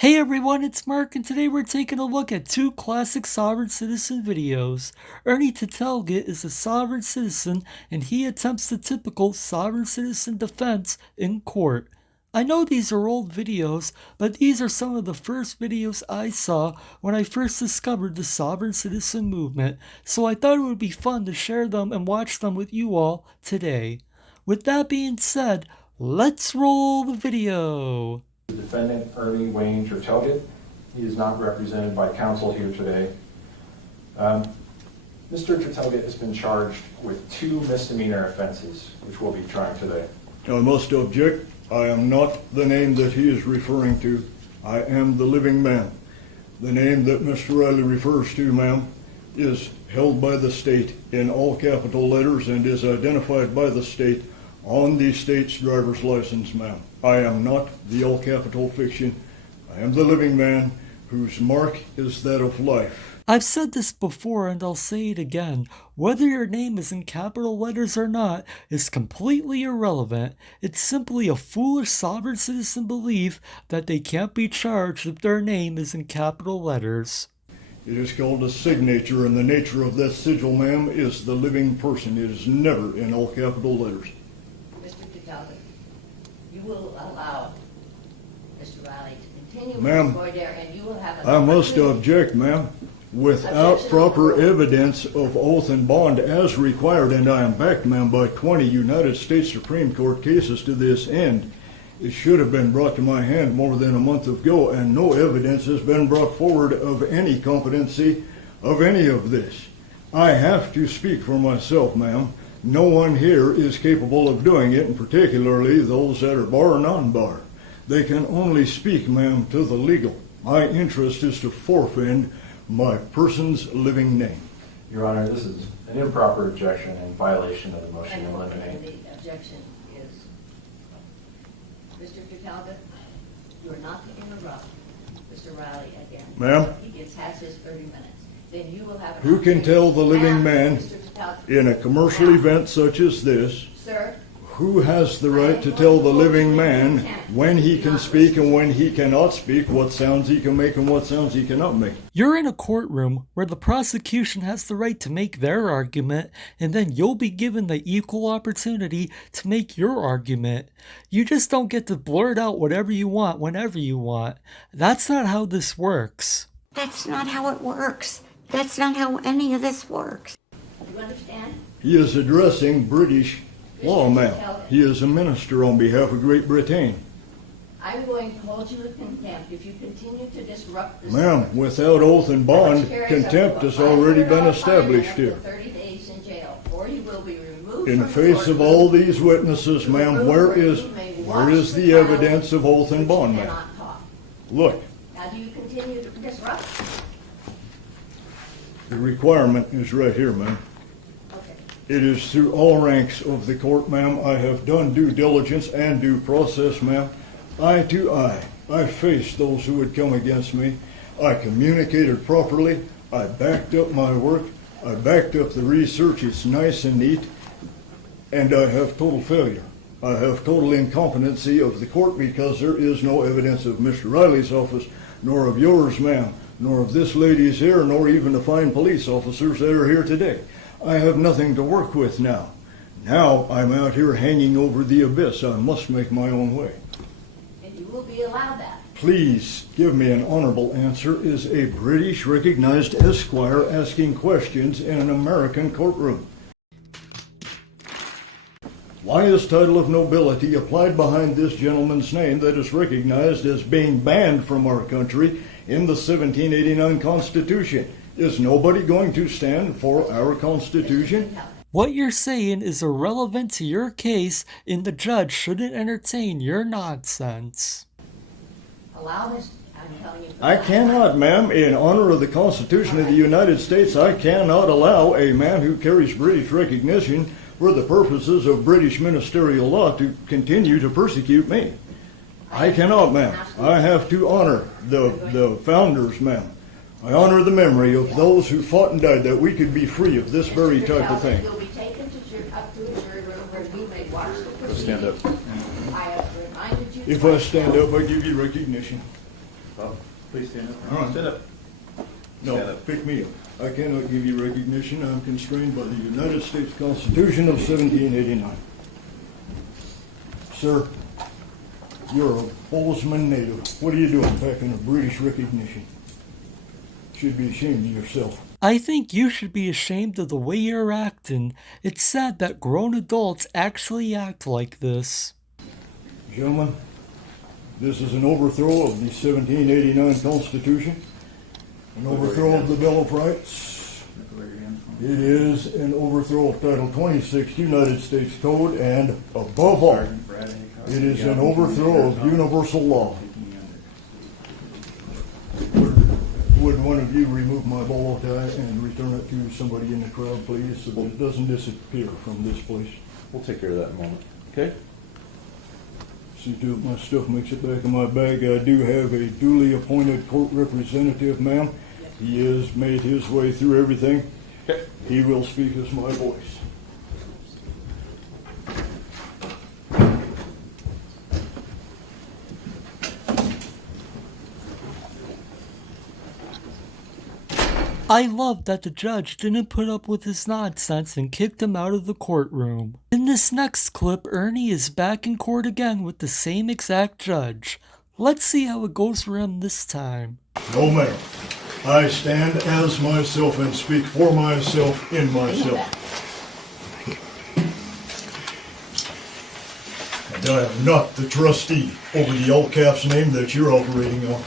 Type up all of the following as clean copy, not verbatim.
Hey everyone, it's Mark, and today we're taking a look at two classic sovereign citizen videos. Ernie Tertelgte is a sovereign citizen, and he attempts the typical sovereign citizen defense in court. I know these are old videos, but these are some of the first videos I saw when I first discovered the sovereign citizen movement, so I thought it would be fun to share them and watch them with you all today. With that being said, let's roll the video. The defendant, Ernie Wayne Tertelgte. He is not represented by counsel here today. Mr. Tertelgte has been charged with 2 misdemeanor offenses, which we'll be trying today. I must object. I am not the name that he is referring to. I am the living man. The name that Mr. Riley refers to, ma'am, is held by the state in all capital letters and is identified by the state on the state's driver's license, ma'am. I am not the all capital fiction. I am the living man whose mark is that of life. I've said this before and I'll say it again. Whether your name is in capital letters or not is completely irrelevant. It's simply a foolish sovereign citizen belief that they can't be charged if their name is in capital letters. It is called a signature, and the nature of that sigil, ma'am, is the living person. It is never in all capital letters. Mr. Tertelgte, you will allow Mr. Riley to continue Ma'am, with there, and you will have I must object, ma'am. Without proper evidence of oath and bond as required, and I am backed, ma'am, by 20 United States Supreme Court cases to this end, it should have been brought to my hand more than a month ago, and no evidence has been brought forward of any competency of any of this. I have to speak for myself, ma'am. No one here is capable of doing it, and particularly those that are bar or non-bar. They can only speak, ma'am, to the legal. My interest is to forfend my person's living name. Your Honor, this is an improper objection in violation of the motion to eliminate. The objection is, Mr. Tertelgte, you are not to interrupt Mr. Riley again. Ma'am? He has his 30 minutes. Then you will have an Who can tell the living man Mr. Tertelgte, in a commercial event such as this, sir, who has the right to tell the living man when he can speak and when he cannot speak, what sounds he can make and what sounds he cannot make? You're in a courtroom where the prosecution has the right to make their argument, and then you'll be given the equal opportunity to make your argument. You just don't get to blurt out whatever you want whenever you want. That's not how this works. That's not how it works. That's not how any of this works. you understand? He is addressing British law, ma'am. He is a minister on behalf of Great Britain. I'm going to hold you in contempt if you continue to disrupt this. Ma'am, without oath and bond, contempt has already been established here. 30 days in jail, or you will be removed. In the face of all these witnesses, ma'am, where is the evidence of oath and bond, ma'am? Look. Now, do you continue to disrupt? The requirement is right here, ma'am. Okay. It is through all ranks of the court, ma'am. I have done due diligence and due process, ma'am. Eye to eye. I faced those who would come against me. I communicated properly. I backed up my work. I backed up the research. It's nice and neat. And I have total failure. I have total incompetency of the court because there is no evidence of Mr. Riley's office, nor of yours, ma'am, nor of this lady's here, nor even the fine police officers that are here today. I have nothing to work with now. Now I'm out here hanging over the abyss. I must make my own way. And you will be allowed that. Please give me an honorable answer. Is a British recognized esquire asking questions in an American courtroom? Why is title of nobility applied behind this gentleman's name that is recognized as being banned from our country in the 1789 Constitution? Is nobody going to stand for our Constitution? What you're saying is irrelevant to your case, and the judge shouldn't entertain your nonsense. Allow this. I'm telling you. I cannot, ma'am. In honor of the Constitution of the United States, I cannot allow a man who carries British recognition for the purposes of British ministerial law to continue to persecute me. I cannot, ma'am. I have to honor the founders, ma'am. I honor the memory of those who fought and died that we could be free of this very type of thing. You'll be taken up to a jury room where you may watch the proceedings. Stand up. I have reminded you. If I stand up, I give you recognition. Well, please stand up. All right. Stand up. No, Stand up. pick me up. I cannot give you recognition. I'm constrained by the United States Constitution of 1789. Sir, you're a Bozeman native. What are you doing packing a British recognition? Should be ashamed of yourself. I think you should be ashamed of the way you're acting. It's sad that grown adults actually act like this. Gentlemen, this is an overthrow of the 1789 Constitution, an overthrow of the Bill of Rights. It is an overthrow of Title 26 United States Code, and above all, it is an overthrow of universal law. Would one of you remove my bolo tie and return it to somebody in the crowd, please, so that it doesn't disappear from this place? We'll take care of that in a moment. Okay? See to it my stuff makes it back in my bag. I do have a duly appointed court representative, ma'am. He has made his way through everything. Okay. He will speak as my voice. I love that the judge didn't put up with his nonsense and kicked him out of the courtroom. In this next clip, Ernie is back in court again with the same exact judge. Let's see how it goes for him this time. No, ma'am. I stand as myself and speak for myself in myself. And I am not the trustee over the all caps name that you're operating on.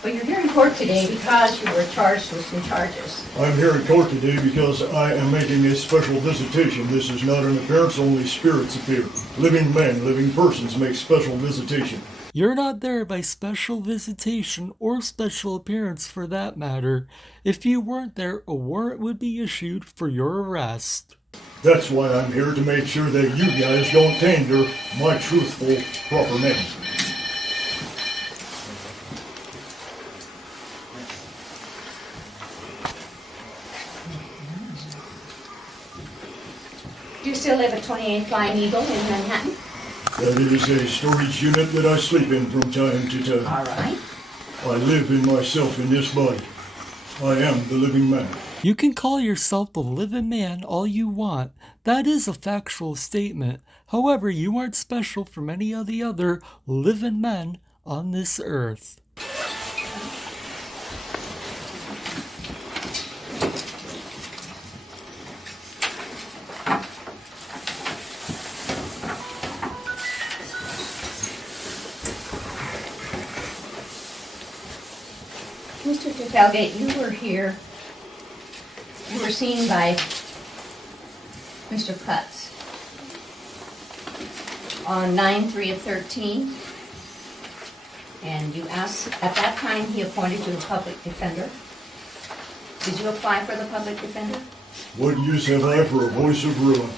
But you're here in court today because you were charged with some charges. I'm here in court today because I am making a special visitation. This is not an appearance, only spirits appear. Living men, living persons make special visitation. You're not there by special visitation or special appearance for that matter. If you weren't there, a warrant would be issued for your arrest. That's why I'm here, to make sure that you guys don't tander my truthful, proper name. Do you still live at 28 Flying Eagle in Manhattan? That is a storage unit that I sleep in from time to time. All right. I live in myself in this body. I am the living man. You can call yourself the living man all you want. That is a factual statement. However, you aren't special from any of the other living men on this earth. Mr. Tertelgte, you were here. You were seen by Mr. Patz on 9/3 of 13. And you asked, at that time, he appointed you a public defender. Did you apply for the public defender? What use have I for a voice of ruin?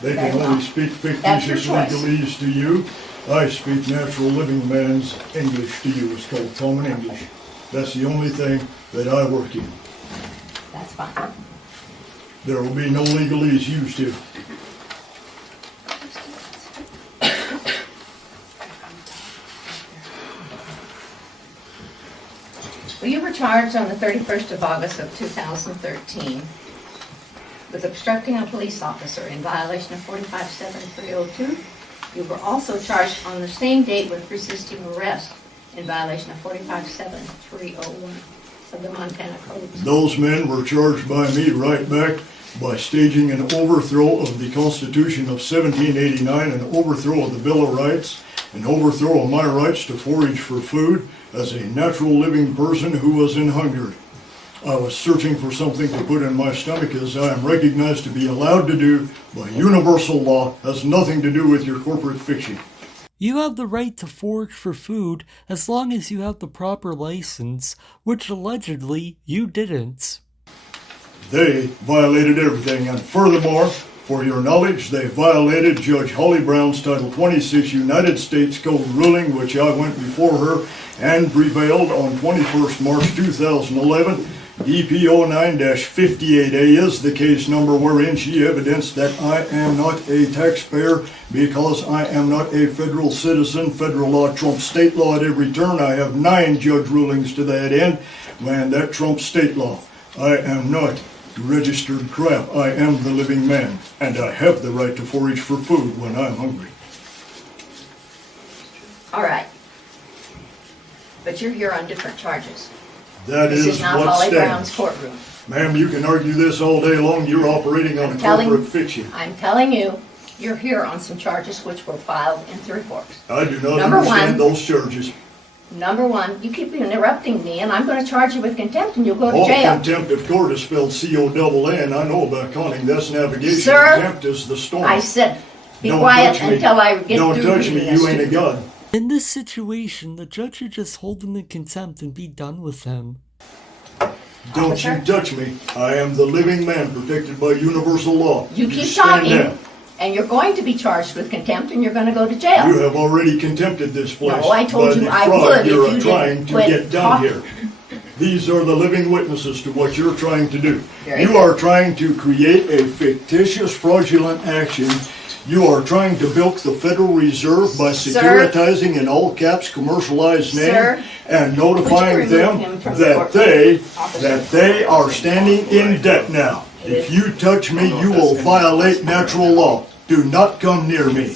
They can Very well. only speak That's your fictitious choice. legalese to you. I speak natural living man's English to you. It's called common English. That's the only thing that I work in. That's fine. There will be no legalese used here. Well, you were charged on the 31st of August of 2013 with obstructing a police officer in violation of 457302. You were also charged on the same date with resisting arrest in violation of 457301 of the Montana Code. Those men were charged by me right back by staging an overthrow of the Constitution of 1789, an overthrow of the Bill of Rights, an overthrow of my rights to forage for food as a natural living person who was in hunger. I was searching for something to put in my stomach, as I am recognized to be allowed to do by universal law. Has nothing to do with your corporate fiction. You have the right to forage for food as long as you have the proper license, which allegedly you didn't. They violated everything, and furthermore, for your knowledge, they violated Judge Holly Brown's Title 26 United States Code ruling, which I went before her and prevailed on 21st March 2011, DPO 9-58A is the case number wherein she evidenced that I am not a taxpayer because I am not a federal citizen. Federal law trumps state law at every turn. I have 9 judge rulings to that end, and that trumps state law. I am not registered crap. I am the living man, and I have the right to forage for food when I'm hungry. All right. But you're here on different charges. That This is not what Holly Brown's stands. courtroom. Ma'am, you can argue this all day long. You're operating on a corporate fiction. I'm telling you, you're here on some charges which were filed in the reports. I do not Number understand one. those charges. Number one, you keep interrupting me, and I'm going to charge you with contempt, and you'll go to All jail. contempt of court is spelled C-O-double-N. I know about conning. That's navigation. Sir, Contempt is the storm. I said, be Don't quiet touch me. until I get Don't through touch reading me. this You ain't to a god. In this situation, the judge should just hold him in contempt and be done with him. Don't Officer? you touch me. I am the living man protected by universal law. You keep stand talking, down. and you're going to be charged with contempt, and you're going to go to jail. You have already contempted this place. No, I told by you the I fraud would if you're you trying didn't to quit get done talking. here. These are the living witnesses to what you're trying to do. Very You good. are trying to create a fictitious fraudulent action. You are trying to bilk the Federal Reserve by Sir. securitizing in all caps commercialized name Sir. and Would you notifying remove them him from the that courtroom? they are standing in debt now. If you touch me, you will violate natural law. Do not come near me.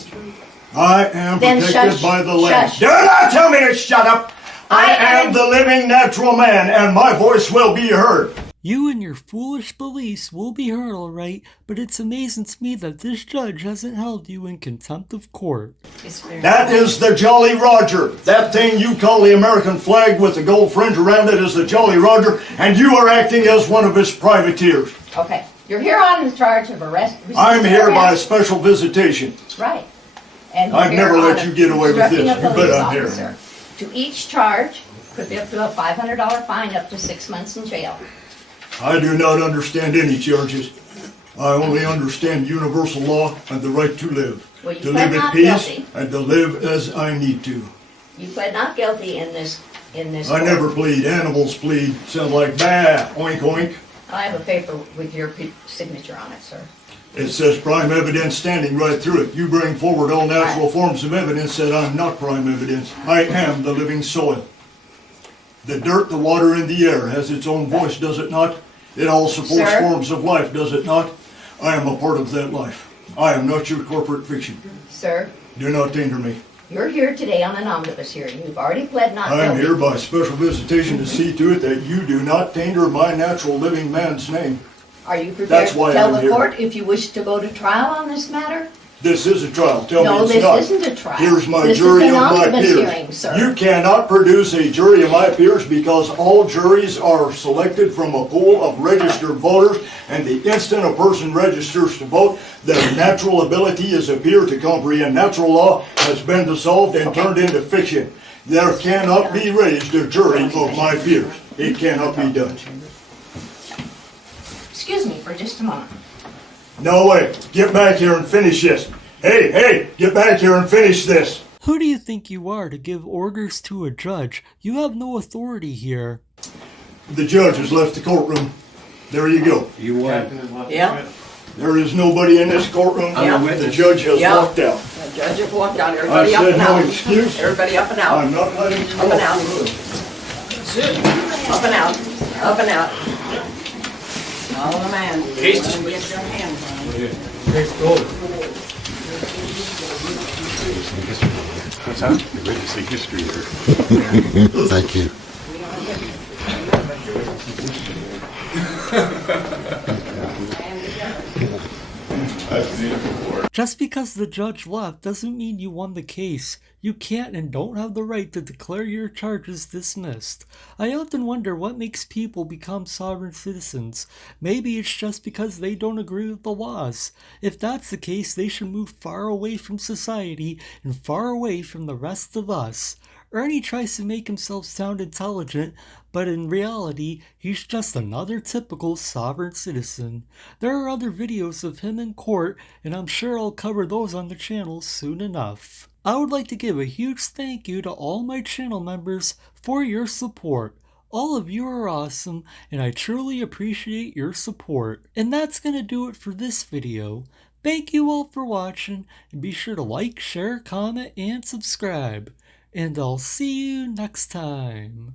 I am Then protected shush, by the land. shush. Do not tell me to shut up. I am the living natural man, and my voice will be heard. You and your foolish beliefs will be heard alright, but it's amazing to me that this judge hasn't held you in contempt of court. That is the Jolly Roger. That thing you call the American flag with the gold fringe around it is the Jolly Roger, and you are acting as one of his privateers. Okay, you're here on the charge of arrest. I'm here by arrest. special visitation. Right. And you're I've here never let on you get away with obstructing this. a You bet police I'm here. officer. To each charge, could be up to a $500 fine, up to 6 months in jail. I do not understand any charges. I only understand universal law and the right to live. Well, you To pled live not at peace guilty. and to live as I need to. You pled not guilty in this I court. never plead. Animals plead. Sound like bah, oink oink. I have a paper with your signature on it, sir. It says prime evidence standing right through it. You bring forward all natural Right. forms of evidence that I'm not prime evidence. I am the living soil. The dirt, the water, and the air has its own voice, does it not? It all supports Sir? forms of life, does it not? I am a part of that life. I am not your corporate fiction. Sir, Do not taint me. you're here today on an omnibus hearing. You've already pled not I am guilty. here by special visitation to see to it that you do not taint my natural living man's name. Are you prepared That's to why tell I'm the here. court if you wish to go to trial on this matter? This is a trial. Tell No, me it's this not. isn't a trial. Here's my This is jury an of my omnibus peers. hearing, sir. You cannot produce a jury of my peers because all juries are selected from a pool of registered voters, and the instant a person registers to vote, their natural ability as appear to comprehend natural law has been dissolved and turned into fiction. There cannot be raised a jury of my peers. It cannot be done. Excuse me for just a moment. No way. Get back here and finish this. Hey, get back here and finish this. Who do you think you are to give orders to a judge? You have no authority here. The judge has left the courtroom. There you go. You won. Yeah, There is nobody in this courtroom. Yeah. The judge has Yeah. walked out. the judge has walked out, I everybody up said and no out. excuse. Everybody up and out, I'm not letting you up and out. go. Up and out, up and out. Follow the man. Get your hands on him. What's that? You're ready to see history here. Thank you. I've seen it before. Just because the judge left doesn't mean you won the case. You can't and don't have the right to declare your charges dismissed. I often wonder what makes people become sovereign citizens. Maybe it's just because they don't agree with the laws. If that's the case, they should move far away from society and far away from the rest of us. Ernie tries to make himself sound intelligent, but in reality, he's just another typical sovereign citizen. There are other videos of him in court, and I'm sure I'll cover those on the channel soon enough. I would like to give a huge thank you to all my channel members for your support. All of you are awesome, and I truly appreciate your support. And that's gonna do it for this video. Thank you all for watching, and be sure to like, share, comment, and subscribe. And I'll see you next time.